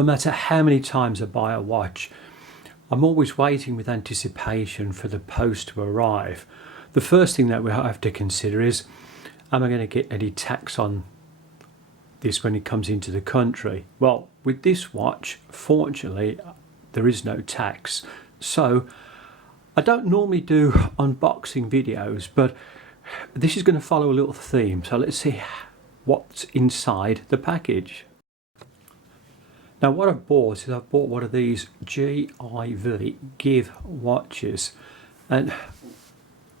no matter how many times I buy a watch, I'm always waiting with anticipation for the post to arrive. The first thing that we have to consider is, am I going to get any tax on this when it comes into the country? Well, with this watch, fortunately, there is no tax. So I don't normally do unboxing videos, but this is going to follow a little theme. So let's see what's inside the package. Now what I've bought is I've bought one of these GIV watches, and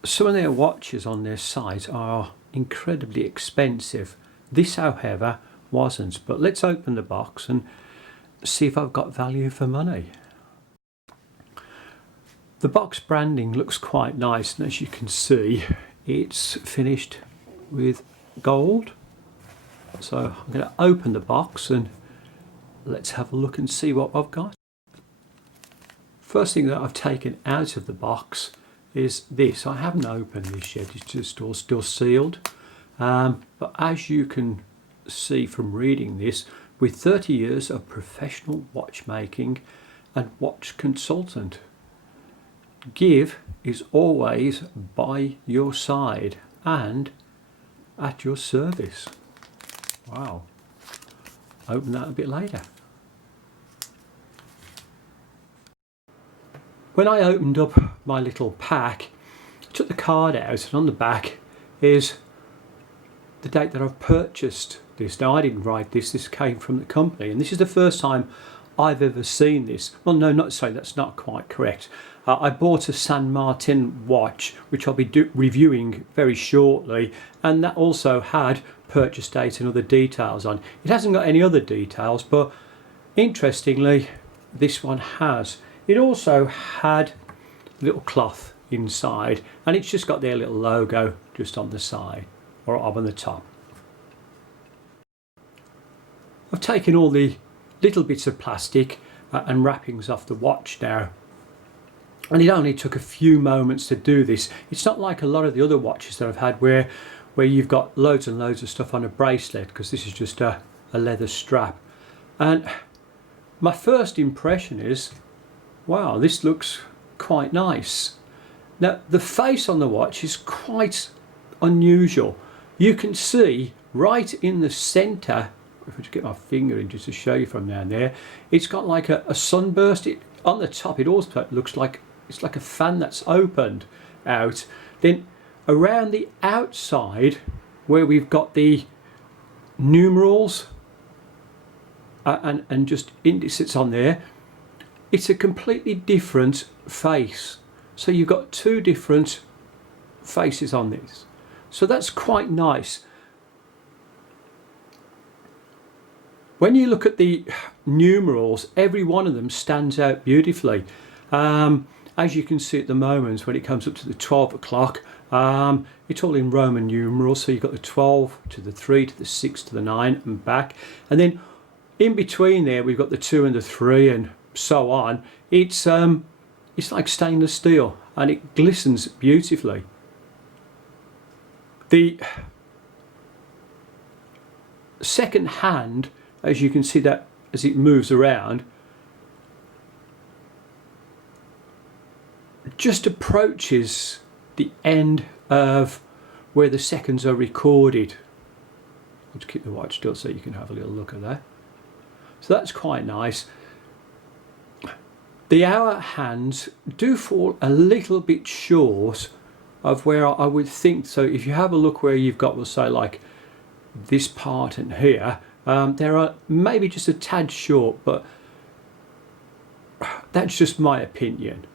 some of their watches on their site are incredibly expensive. This, however, wasn't. But let's open the box and see if I've got value for money. The box branding looks quite nice, and as you can see, it's finished with gold. So I'm going to open the box and let's have a look and see what I've got. First thing that I've taken out of the box is this. I haven't opened this yet, it's just all still sealed. But as you can see from reading this, with 30 years of professional watchmaking and watch consultant, GIV is always by your side and at your service. Wow. Open that a bit later. When I opened up my little pack, I took the card out, and on the back is the date that I've purchased this. Now I didn't write this, this came from the company, and this is the first time I've ever seen this. Well, no, not sorry, that's not quite correct. I bought a San Martin watch, which I'll be reviewing very shortly, and that also had purchase date and other details on. It hasn't got any other details, but interestingly, this one has. It also had a little cloth inside, and it's just got their little logo just on the side, or on the top. I've taken all the little bits of plastic and wrappings off the watch now, and it only took a few moments to do this. It's not like a lot of the other watches that I've had where you've got loads and loads of stuff on a bracelet, because this is just a leather strap. And my first impression is, wow, this looks quite nice. Now the face on the watch is quite unusual. You can see right in the center, if I just get my finger in just to show you from down there, it's got like a sunburst. On the top it also looks like it's like a fan that's opened out. Then around the outside, where we've got the numerals and just indices on there, it's a completely different face. So you've got two different faces on this. So that's quite nice. When you look at the numerals, every one of them stands out beautifully. As you can see at the moment, when it comes up to the 12 o'clock, it's all in Roman numerals. So you've got the 12 to the 3 to the 6 to the 9 and back. And then in between there, we've got the 2 and the 3 and so on. It's like stainless steel, and it glistens beautifully. The second hand, as you can see that as it moves around, just approaches the end of where the seconds are recorded. I'll just keep the watch still so you can have a little look at that. So that's quite nice. The hour hands do fall a little bit short of where I would think. So if you have a look where you've got, we'll say like this part and here, there are maybe just a tad short, but that's just my opinion.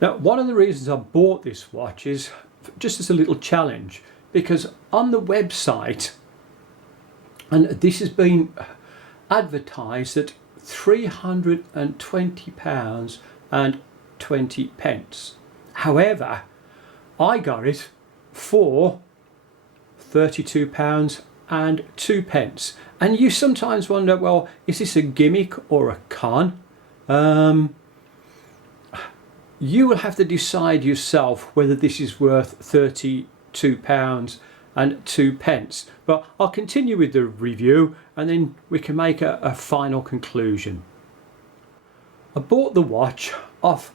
Now, one of the reasons I bought this watch is just as a little challenge, because on the website, and this has been advertised at £320 and 20 pence. However, I got it for £32 and 2 pence. And you sometimes wonder, well, is this a gimmick or a con? You will have to decide yourself whether this is worth £32 and 2p. But I'll continue with the review and then we can make a final conclusion. I bought the watch off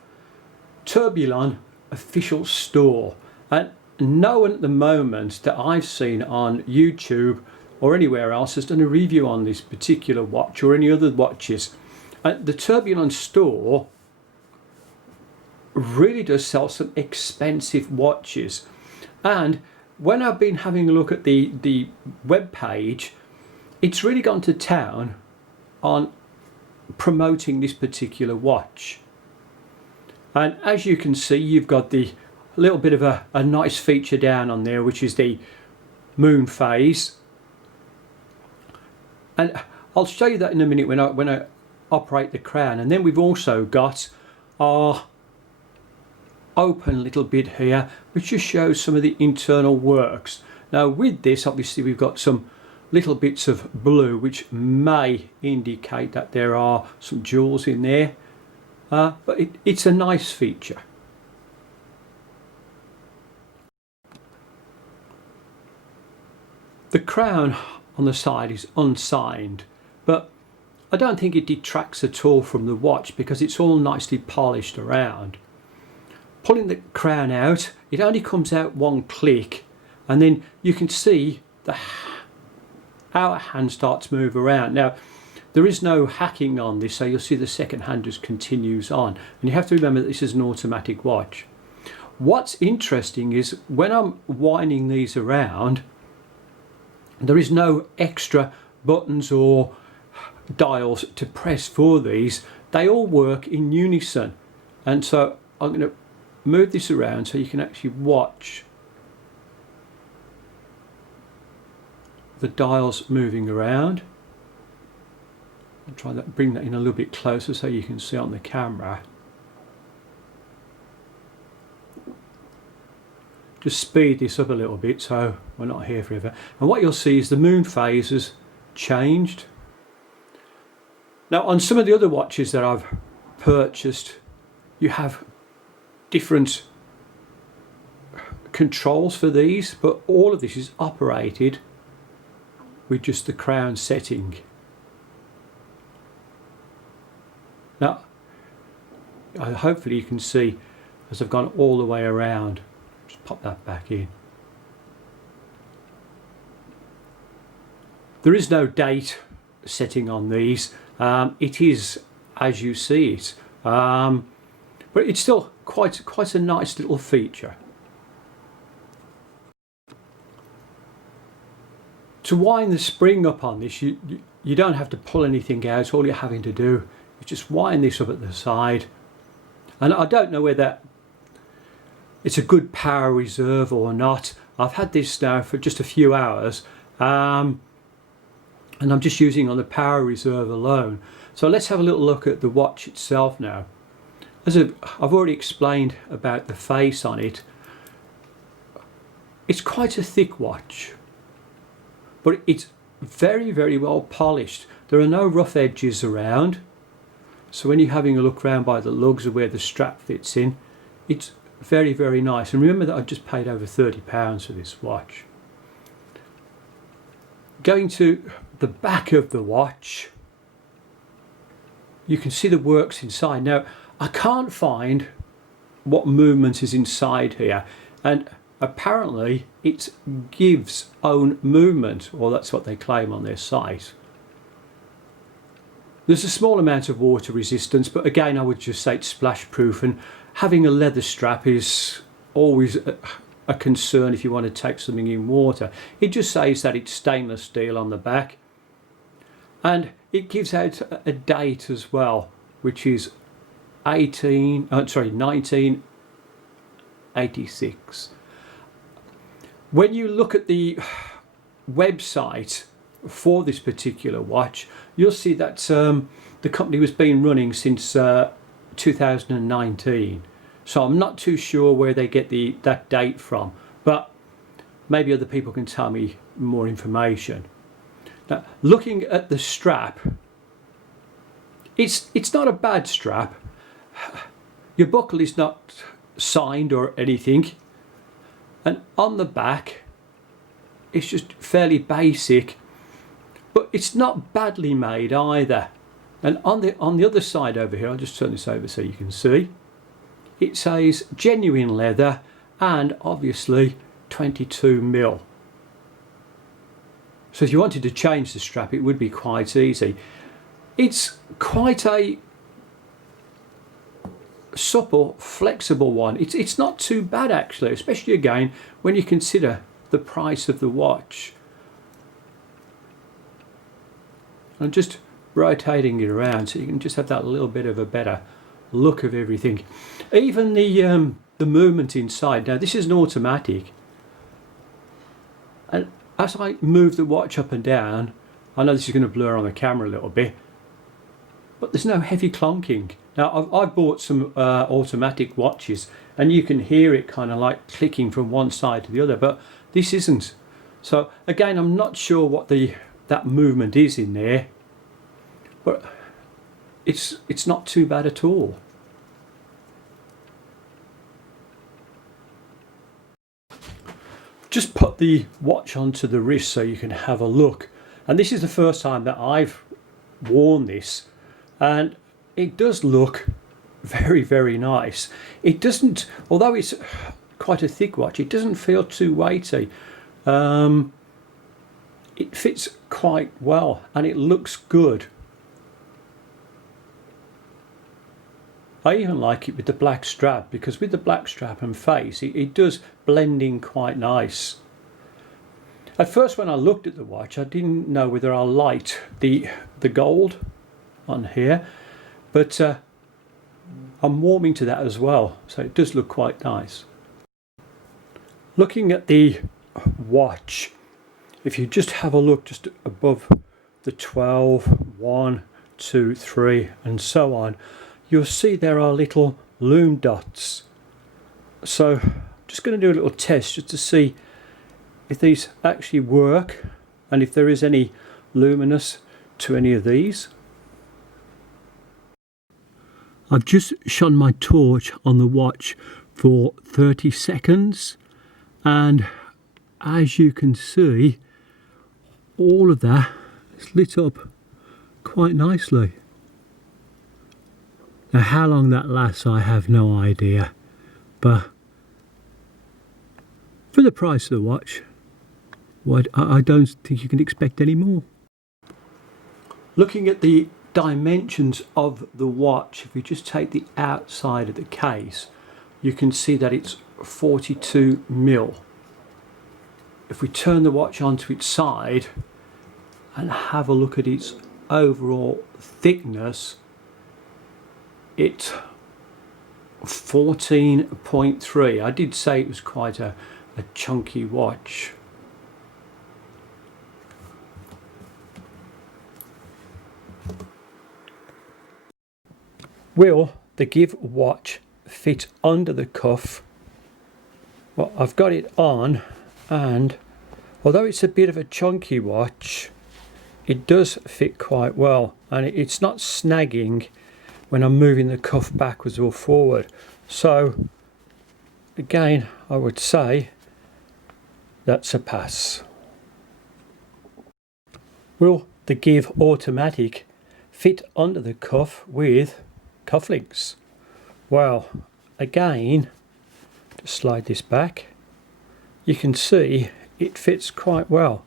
Tourbillon official store, and no one at the moment that I've seen on YouTube or anywhere else has done a review on this particular watch or any other watches. The Tourbillon store really does sell some expensive watches, and when I've been having a look at the web page, it's really gone to town on promoting this particular watch. And as you can see, you've got the little bit of a nice feature down on there, which is the moon phase, and I'll show you that in a minute when I operate the crown. And then we've also got our open little bit here, which just shows some of the internal works. Now with this, obviously we've got some little bits of blue which may indicate that there are some jewels in there, but it's a nice feature. The crown on the side is unsigned, but I don't think it detracts at all from the watch because it's all nicely polished around. Pulling the crown out, it only comes out one click, and then you can see the hour hand starts to move around. Now there is no hacking on this, so you'll see the second hand just continues on, and you have to remember that this is an automatic watch. What's interesting is when I'm winding these around, there is no extra buttons or dials to press for these. They all work in unison, and so I'm going to move this around so you can actually watch the dials moving around. I'll try to bring that in a little bit closer so you can see on the camera. Just speed this up a little bit so we're not here forever. And what you'll see is the moon phase has changed. Now on some of the other watches that I've purchased, you have different controls for these, but all of this is operated with just the crown setting. Now hopefully you can see as I've gone all the way around. Just pop that back in. There is no date setting on these. It is as you see it, but it's still quite a nice little feature. To wind the spring up on this, you don't have to pull anything out. All you're having to do is just wind this up at the side. And I don't know whether it's a good power reserve or not. I've had this now for just a few hours, and I'm just using on the power reserve alone. So let's have a little look at the watch itself now. As I've already explained about the face on it, it's quite a thick watch, but it's very, very well polished. There are no rough edges around, so when you're having a look around by the lugs or where the strap fits in, it's very, very nice. And remember that I just paid over £30 for this watch. Going to the back of the watch, you can see the works inside. Now I can't find what movement is inside here, and apparently it's GIV's own movement, or that's what they claim on their site. There's a small amount of water resistance, but again I would just say it's splash proof, and having a leather strap is always a concern if you want to take something in water. It just says that it's stainless steel on the back, and it gives out a date as well, which is 1986. When you look at the website for this particular watch, you'll see that the company was been running since 2019. So I'm not too sure where they get that date from, but maybe other people can tell me more information. Now, looking at the strap, it's not a bad strap. Your buckle is not signed or anything, and on the back it's just fairly basic, but it's not badly made either. And on the other side over here, I'll just turn this over so you can see, it says genuine leather and obviously 22mm. So if you wanted to change the strap, it would be quite easy. It's quite a supple, flexible one. It's not too bad actually, especially again when you consider the price of the watch. I'm just rotating it around so you can just have that little bit of a better look of everything. Even the movement inside. Now this is an automatic, and as I move the watch up and down, I know this is going to blur on the camera a little bit, but there's no heavy clonking. Now I've bought some automatic watches and you can hear it kind of like clicking from one side to the other, but this isn't. So again, I'm not sure what that movement is in there, but it's not too bad at all. Just put the watch onto the wrist so you can have a look, and this is the first time that I've worn this, and it does look very, very nice. It doesn't, although it's quite a thick watch, it doesn't feel too weighty. It fits quite well and it looks good. I even like it with the black strap, because with the black strap and face it does blend in quite nice. At first when I looked at the watch, I didn't know whether I liked the gold on here, but I'm warming to that as well, so it does look quite nice. Looking at the watch, if you just have a look just above the 12, 1, 2, 3 and so on, you'll see there are little lume dots. So I'm just going to do a little test just to see if these actually work and if there is any luminous to any of these. I've just shone my torch on the watch for 30 seconds, and as you can see, all of that is lit up quite nicely. Now how long that lasts I have no idea, but for the price of the watch, I don't think you can expect any more. Looking at the dimensions of the watch, if we just take the outside of the case, you can see that it's 42mm. If we turn the watch onto its side and have a look at its overall thickness, it's 14.3. I did say it was quite a chunky watch. Will the GIV watch fit under the cuff? Well, I've got it on, and although it's a bit of a chunky watch, it does fit quite well, and it's not snagging when I'm moving the cuff backwards or forward. So again, I would say that's a pass. Will the GIV automatic fit under the cuff with cufflinks? Well, again, to slide this back, you can see it fits quite well.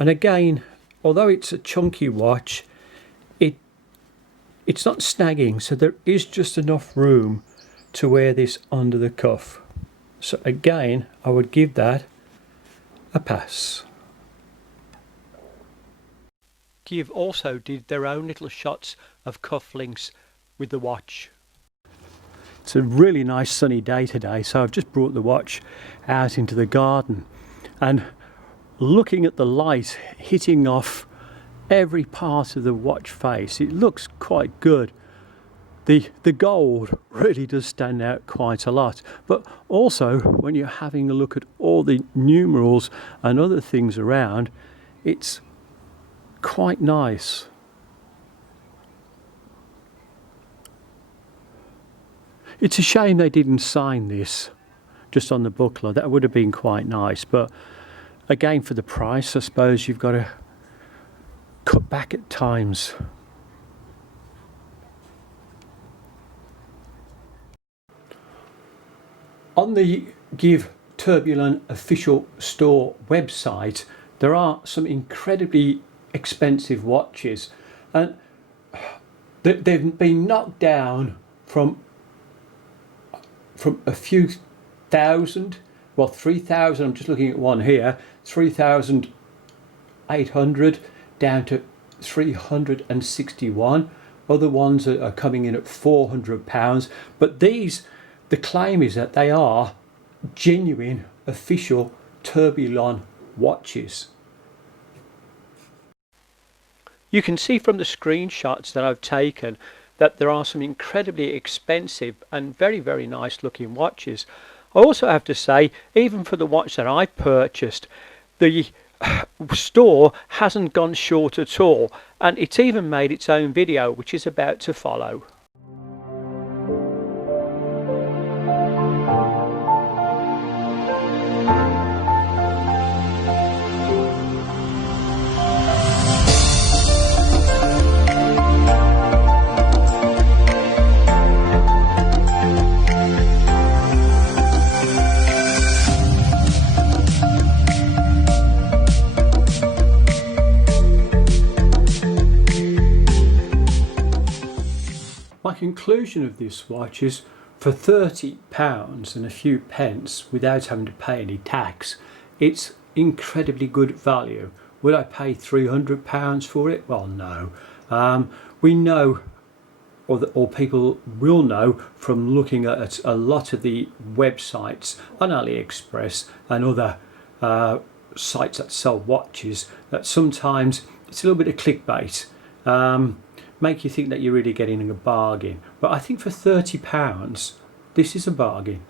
And again, although it's a chunky watch, it's not snagging, so there is just enough room to wear this under the cuff. So again, I would give that a pass. GIV also did their own little shots of cufflinks with the watch. It's a really nice sunny day today, so I've just brought the watch out into the garden, and looking at the light hitting off every part of the watch face, it looks quite good. The gold really does stand out quite a lot, but also when you're having a look at all the numerals and other things around, it's quite nice. It's a shame they didn't sign this just on the booklet. That would have been quite nice, but again, for the price, I suppose you've got to cut back at times. On the GIV Turbulent official store website, there are some incredibly expensive watches, and they've been knocked down from a few thousand, well, 3,000, I'm just looking at one here, 3,800 down to 361. Other ones are coming in at £400, but these, the claim is that they are genuine official Tourbillon watches. You can see from the screenshots that I've taken that there are some incredibly expensive and very, very nice looking watches. I also have to say, even for the watch that I purchased, the store hasn't gone short at all, and it's even made its own video, which is about to follow. My conclusion of this watch is, for £30 and a few pence without having to pay any tax, it's incredibly good value. Would I pay £300 for it? Well, no. We know, or people will know from looking at a lot of the websites on AliExpress and other sites that sell watches, that sometimes it's a little bit of clickbait. Make you think that you're really getting a bargain. But I think for £30, this is a bargain.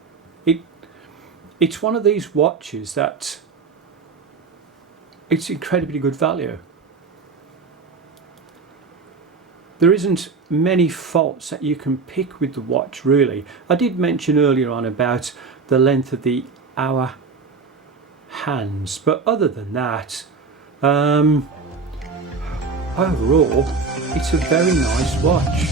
It's one of these watches that it's incredibly good value. There isn't many faults that you can pick with the watch, really. I did mention earlier on about the length of the hour hands, but other than that, overall, it's a very nice watch.